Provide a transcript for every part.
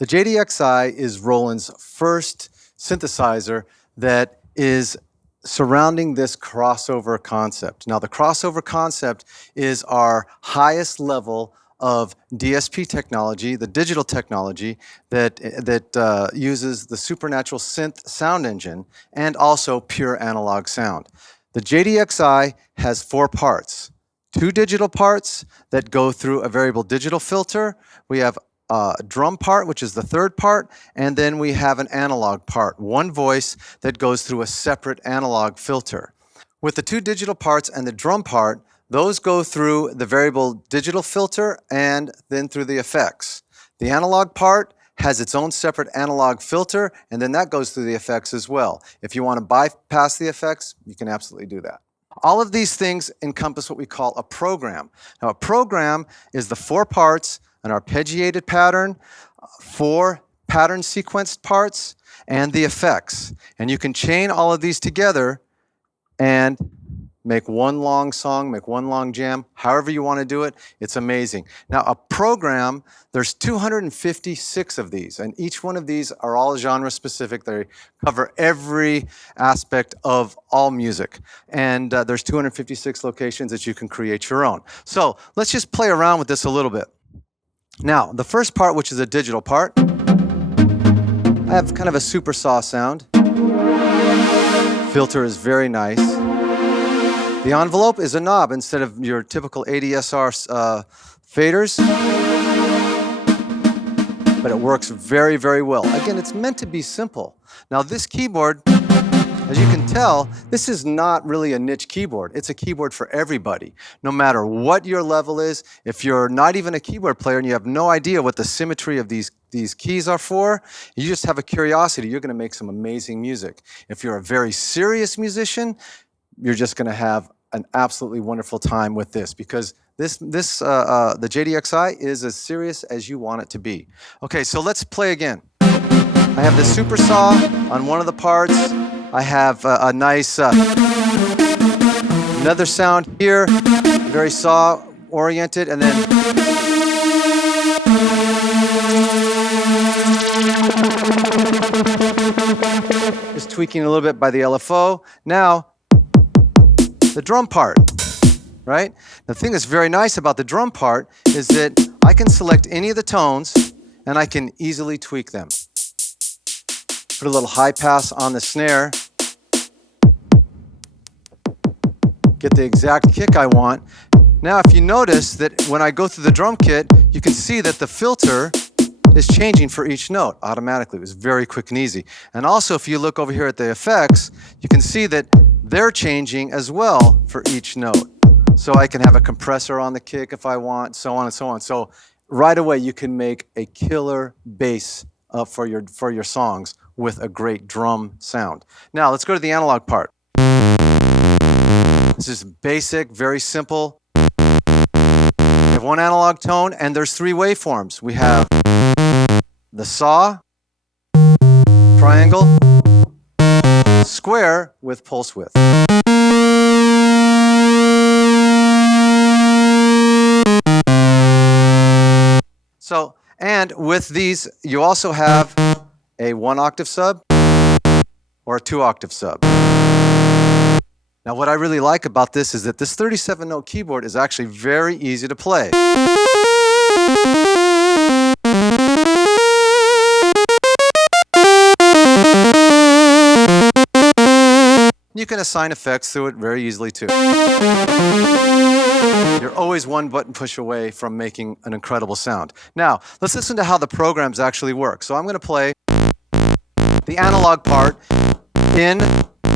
The JDXI is Roland's first synthesizer that is surrounding this crossover concept. Now, the crossover concept is our highest level of DSP technology, the digital technology that uses the supernatural synth sound engine and also pure analog sound. The JDXI has 4 parts. 2 digital parts that go through a variable digital filter. We have a drum part, which is the 3rd part, and then we have an analog part, 1 voice that goes through a separate analog filter. With the 2 digital parts and the drum part, those go through the variable digital filter and then through the effects. The analog part has its own separate analog filter, and then that goes through the effects as well. If you want to bypass the effects, you can absolutely do that. All of these things encompass what we call a program. Now, a program is the 4 parts, an arpeggiated pattern, 4 pattern sequenced parts, and the effects. And you can chain all of these together and make one long song, make one long jam, however you want to do it. It's amazing. Now, a program, there's 256 of these, and each one of these are all genre specific. They cover every aspect of all music. And there's 256 locations that you can create your own. So let's just play around with this a little bit. Now, the first part, which is a digital part, I have kind of a super saw sound. Filter is very nice. The envelope is a knob instead of your typical ADSR faders, but it works very, very well. Again, it's meant to be simple. Now, this keyboard, as you can tell, this is not really a niche keyboard. It's a keyboard for everybody, no matter what your level is. If you're not even a keyboard player and you have no idea what the symmetry of these keys are for, you just have a curiosity, you're going to make some amazing music. If you're a very serious musician, you're just going to have an absolutely wonderful time with this, because the JDXI is as serious as you want it to be. Okay, so let's play again. I have the super saw on one of the parts. I have a nice another sound here, very saw oriented, and then just tweaking a little bit by the LFO. Now, the drum part, right? The thing that's very nice about the drum part is that I can select any of the tones and I can easily tweak them. Put a little high pass on the snare, get the exact kick I want. Now, if you notice that when I go through the drum kit, you can see that the filter is changing for each note automatically. It was very quick and easy. And also, if you look over here at the effects, you can see that they're changing as well for each note. So I can have a compressor on the kick if I want, so on and so on. So right away, you can make a killer bass for your songs with a great drum sound. Now, let's go to the analog part. This is basic, very simple. We have 1 analog tone, and there's 3 waveforms. We have the saw, triangle, square with pulse width. So, and with these, you also have a 1 octave sub or a 2 octave sub. Now, what I really like about this is that this 37-note keyboard is actually very easy to play. You can assign effects through it very easily too. You're always 1 button push away from making an incredible sound. Now, let's listen to how the programs actually work. So I'm going to play the analog part in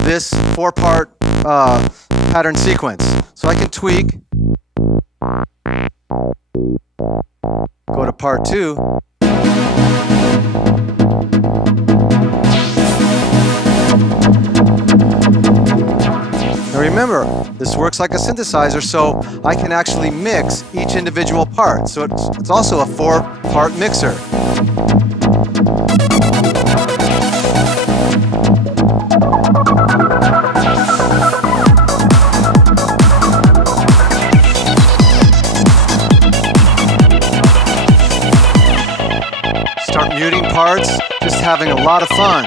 this 4-part pattern sequence. So I can tweak, go to part 2. Now remember, this works like a synthesizer, so I can actually mix each individual part. So it's also a 4-part mixer. Start muting parts, just having a lot of fun.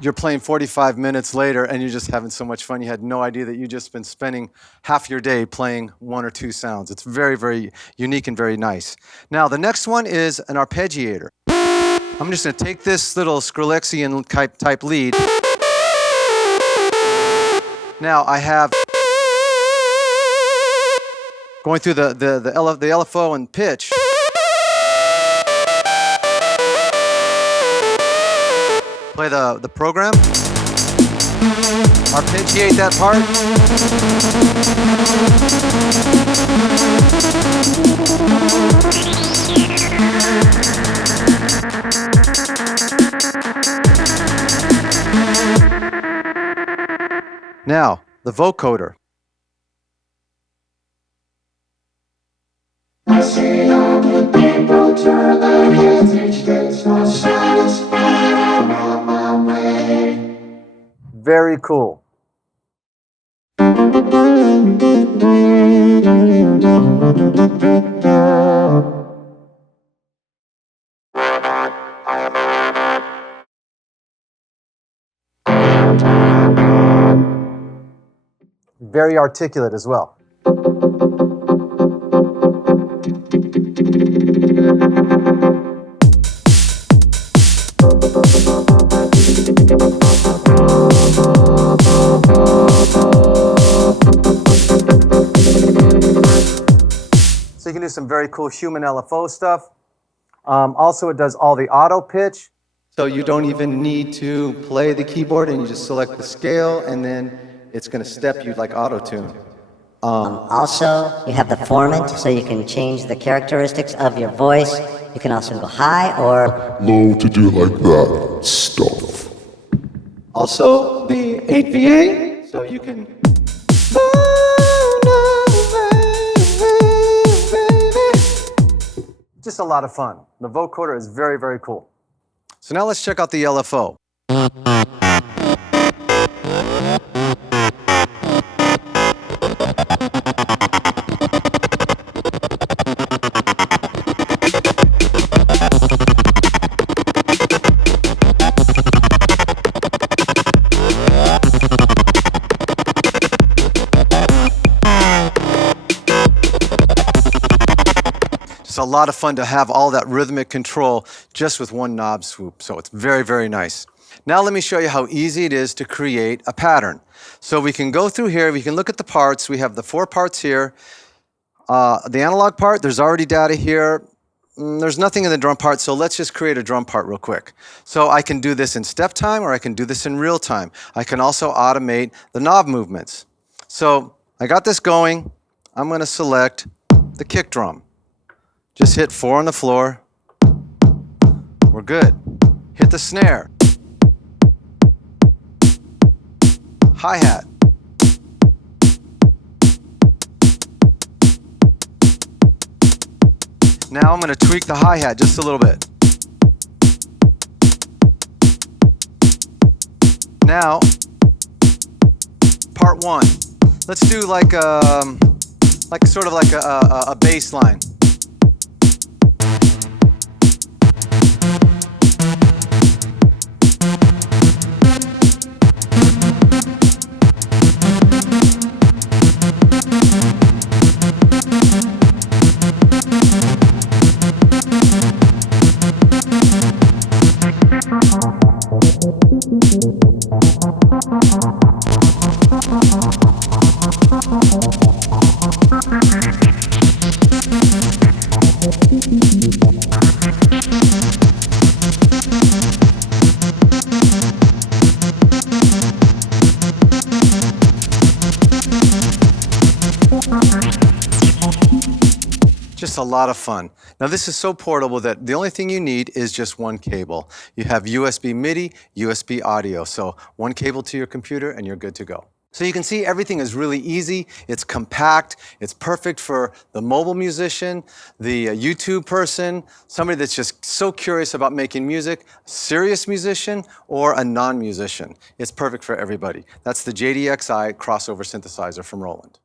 You're playing 45 minutes later and you're just having so much fun. You had no idea that you just been spending half your day playing one or two sounds. It's very, very unique and very nice. Now, the next one is an arpeggiator. I'm just going to take this little Skrillexian type lead. Now, I have going through the LFO and pitch. Play the program, arpeggiate that part. Now, the vocoder. I see all the people turn their heads each day, so satisfied I'm on my way. Very cool. Very articulate as well. So you can do some very cool human LFO stuff. Also, it does all the auto pitch. So you don't even need to play the keyboard, and you just select the scale, and then it's going to step you like auto-tune. Also, you have the formant, so you can change the characteristics of your voice. You can also go high or low to do like that stuff. Also, the 8VA, so you can... Just a lot of fun. The vocoder is very, very cool. So now let's check out the LFO. It's a lot of fun to have all that rhythmic control just with one knob swoop. So it's very, very nice. Now let me show you how easy it is to create a pattern. So we can go through here, we can look at the parts. We have the 4 parts here. The analog part, there's already data here. There's nothing in the drum part, so let's just create a drum part real quick. So I can do this in step time or I can do this in real time. I can also automate the knob movements. So I got this going. I'm going to select the kick drum. Just hit 4 on the floor. We're good. Hit the snare. Hi-hat. Now I'm going to tweak the hi-hat just a little bit. Now, part 1. Let's do like sort of like a bass line. Just a lot of fun. Now this is so portable that the only thing you need is just one cable. You have USB MIDI, USB audio, so one cable to your computer and you're good to go. So you can see everything is really easy, it's compact, it's perfect for the mobile musician, the YouTube person, somebody that's just so curious about making music, a serious musician, or a non-musician. It's perfect for everybody. That's the JDXI crossover synthesizer from Roland.